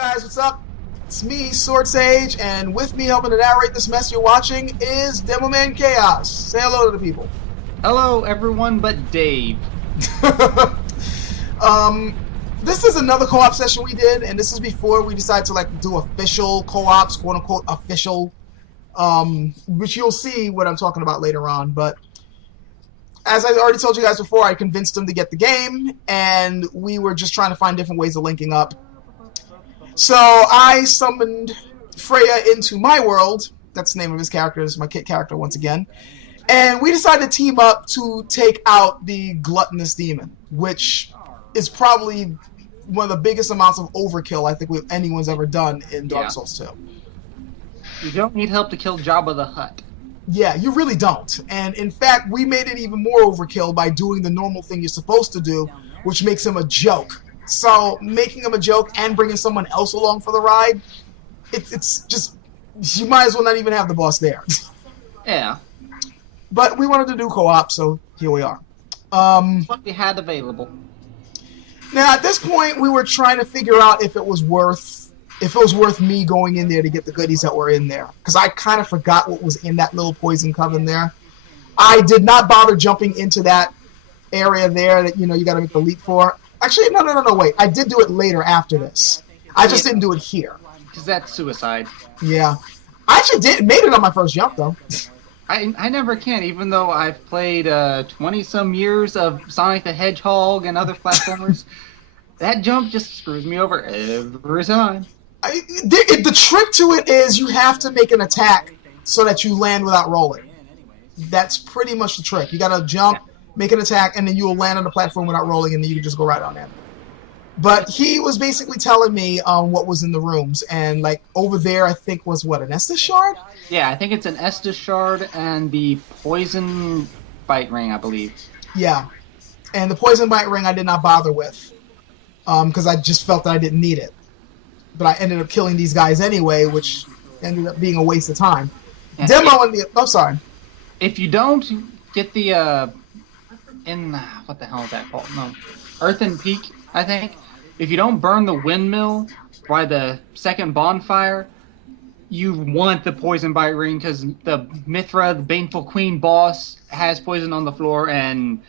guys, what's up? It's me, Sword Sage, and with me helping to narrate this mess you're watching is Demomanchaos. Say hello to the people. Hello, everyone but Dave. This is another co-op session we did, and this is before we decided to do official co-ops, quote-unquote official, which you'll see what I'm talking about later on. But as I already told you guys before, I convinced them to get the game, and we were just trying to find different ways of linking up. So I summoned Freya into my world. That's the name of his character. This is my kit character once again. And we decided to team up to take out the Gluttonous Demon, which is probably one of the biggest amounts of overkill I think anyone's ever done in Dark Souls 2. You don't need help to kill Jabba the Hutt. Yeah, you really don't. And in fact, we made it even more overkill by doing the normal thing you're supposed to do, which makes him a joke. So making him a joke and bringing someone else along for the ride, it's just, you might as well not even have the boss there. Yeah. But we wanted to do co-op, so here we are. What we had available. Now at this point, we were trying to figure out if it was worth me going in there to get the goodies that were in there, because I kind of forgot what was in that little poison coven there. I did not bother jumping into that area there that you got to make the leap for. Actually, no, wait. I did do it later after this. I just didn't do it here. Because that's suicide. Yeah. I actually made it on my first jump, though. I never can, even though I've played 20-some years of Sonic the Hedgehog and other platformers. That jump just screws me over every time. The trick to it is you have to make an attack so that you land without rolling. That's pretty much the trick. You gotta jump, make an attack, and then you'll land on the platform without rolling, and then you can just go right on in. But he was basically telling me what was in the rooms, and over there I think was what, an Estus shard? Yeah, I think it's an Estus shard and the poison bite ring, I believe. Yeah, and the poison bite ring I did not bother with because I just felt that I didn't need it. But I ended up killing these guys anyway, which ended up being a waste of time. Yeah. Demo and the... Oh, sorry. If you don't get the... what the hell is that called? No. Earthen Peak, I think. If you don't burn the windmill by the second bonfire, you want the poison bite ring, because the Mithra, the Baneful Queen boss, has poison on the floor, and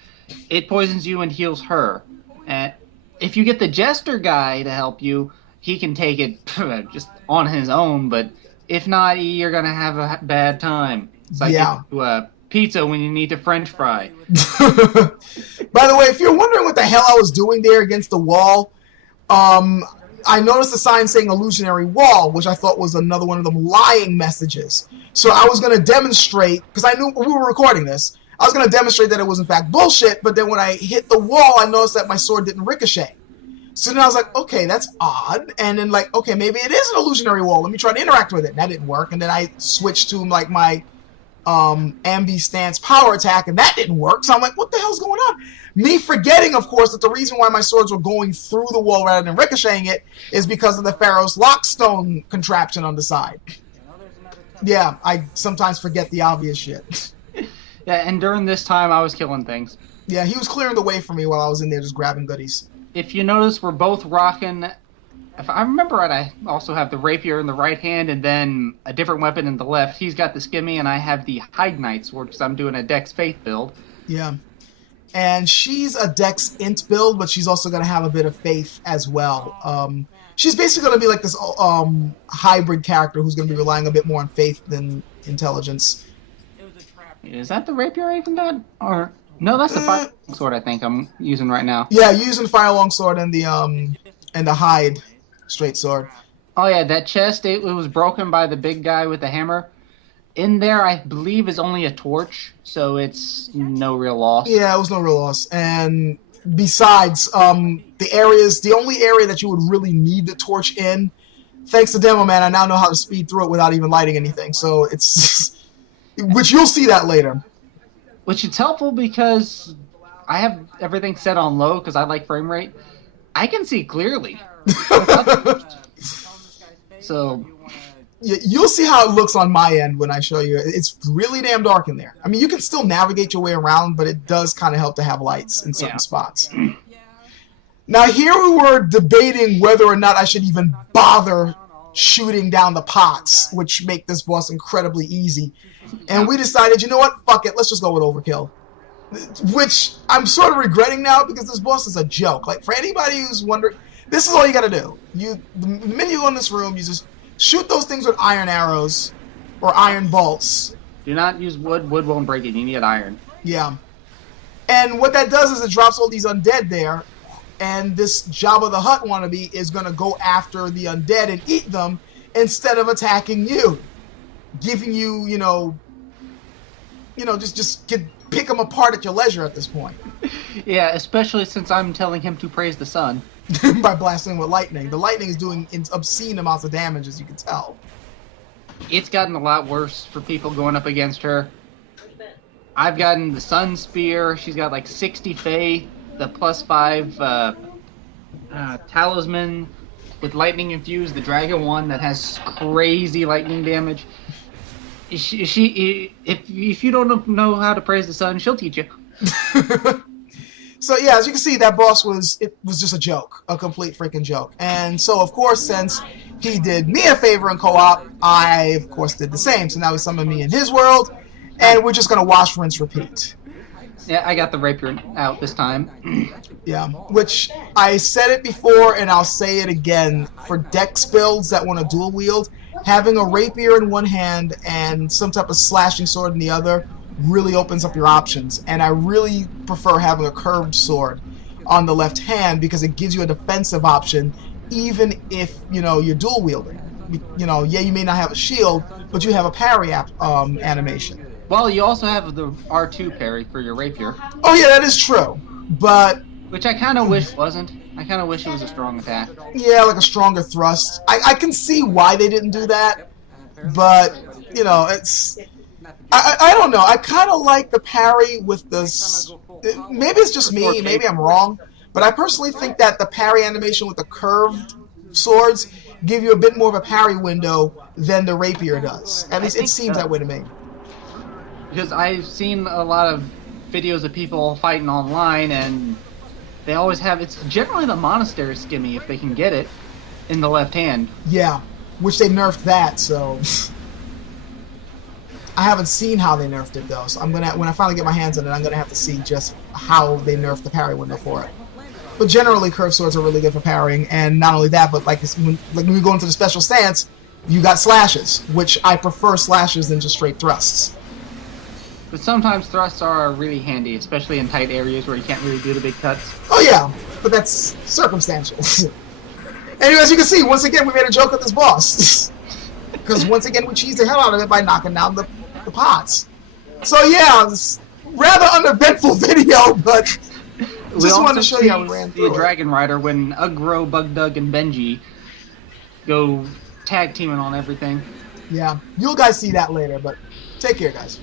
it poisons you and heals her. And if you get the Jester guy to help you, he can take it just on his own, but if not, you're going to have a bad time. It's like pizza when you need to French fry. By the way, if you're wondering what the hell I was doing there against the wall, I noticed a sign saying illusionary wall, which I thought was another one of them lying messages. So I was going to demonstrate, because I knew we were recording this, I was going to demonstrate that it was in fact bullshit, but then when I hit the wall, I noticed that my sword didn't ricochet. So then I was like, okay, that's odd. And then okay, maybe it is an illusionary wall. Let me try to interact with it. And that didn't work. And then I switched to my ambi stance power attack, and that didn't work. So I'm like, what the hell's going on? Me forgetting, of course, that the reason why my swords were going through the wall rather than ricocheting it is because of the Pharaoh's Lockstone contraption on the side. Yeah, I sometimes forget the obvious shit. Yeah, and during this time, I was killing things. Yeah, he was clearing the way for me while I was in there just grabbing goodies. If you notice, we're both rocking... If I remember right, I also have the rapier in the right hand and then a different weapon in the left. He's got the skimmy, and I have the Hide Knight sword because I'm doing a Dex Faith build. Yeah. And she's a Dex Int build, but she's also going to have a bit of Faith as well. She's basically going to be like this hybrid character who's going to be relying a bit more on Faith than Intelligence. Is that the rapier I even got? Or... No, that's the fire sword I think I'm using right now. Yeah, you're using Fire Longsword and the Hide straight sword. Oh yeah, that chest, it was broken by the big guy with the hammer. In there, I believe, is only a torch, so it's no real loss. Yeah, it was no real loss. And besides, the only area that you would really need the torch in, thanks to Demoman, I now know how to speed through it without even lighting anything. So it's... which you'll see that later. Which is helpful because I have everything set on low because I like frame rate. I can see clearly. So... You'll see how it looks on my end when I show you. It's really damn dark in there. I mean, you can still navigate your way around, but it does kind of help to have lights in certain spots. Now here we were debating whether or not I should even bother shooting down the pots, which make this boss incredibly easy. And we decided, you know what, fuck it, let's just go with overkill. Which I'm sort of regretting now because this boss is a joke. Like, for anybody who's wondering, this is all you gotta do. The minute you go in this room, you just shoot those things with iron arrows or iron bolts. Do not use wood. Wood won't break it. You need iron. Yeah. And what that does is it drops all these undead there, and this Jabba the Hutt wannabe is gonna go after the undead and eat them instead of attacking you, giving you, just pick them apart at your leisure at this point. Yeah, especially since I'm telling him to praise the sun. By blasting with lightning. The lightning is doing obscene amounts of damage, as you can tell. It's gotten a lot worse for people going up against her. I've gotten the Sun Spear. She's got like 60 faith, the +5 talisman with lightning infused, the Dragon one that has crazy lightning damage. If you don't know how to praise the sun, she'll teach you. So yeah, as you can see, that boss was just a joke, a complete freaking joke. And so of course, since he did me a favor in co-op, I of course did the same. So now he summoned me in his world, and we're just gonna wash, rinse, repeat. Yeah, I got the rapier out this time. Yeah, which I said it before and I'll say it again. For dex builds that want to dual wield, having a rapier in one hand and some type of slashing sword in the other really opens up your options. And I really prefer having a curved sword on the left hand because it gives you a defensive option even if, you're dual wielding. You may not have a shield, but you have a parry animation. Well, you also have the R2 parry for your rapier. Oh yeah, that is true. But which I kind of wish wasn't. I kind of wish it was a strong attack. Yeah, like a stronger thrust. I can see why they didn't do that, but, it's... I don't know. I kind of like the parry with this... Maybe it's just me, maybe I'm wrong, but I personally think that the parry animation with the curved swords give you a bit more of a parry window than the rapier does. At least it seems that way to me. Because I've seen a lot of videos of people fighting online, and they always have, it's generally the monastery skimmy if they can get it in the left hand. Yeah, which they nerfed that, so I haven't seen how they nerfed it though. So when I finally get my hands on it, I'm gonna have to see just how they nerfed the parry window for it. But generally, curved swords are really good for parrying, and not only that, but like when we go into the special stance, you got slashes, which I prefer slashes than just straight thrusts. But sometimes thrusts are really handy, especially in tight areas where you can't really do the big cuts. Oh yeah, but that's circumstantial. Anyway, as you can see, once again, we made a joke at this boss. Because once again, we cheesed the hell out of it by knocking down the pots. So yeah, it's rather uneventful video, but just wanted to show you how we ran through the Dragon Rider when Ugro, Bugdug, and Benji go tag teaming on everything. Yeah, you'll guys see that later, but take care, guys.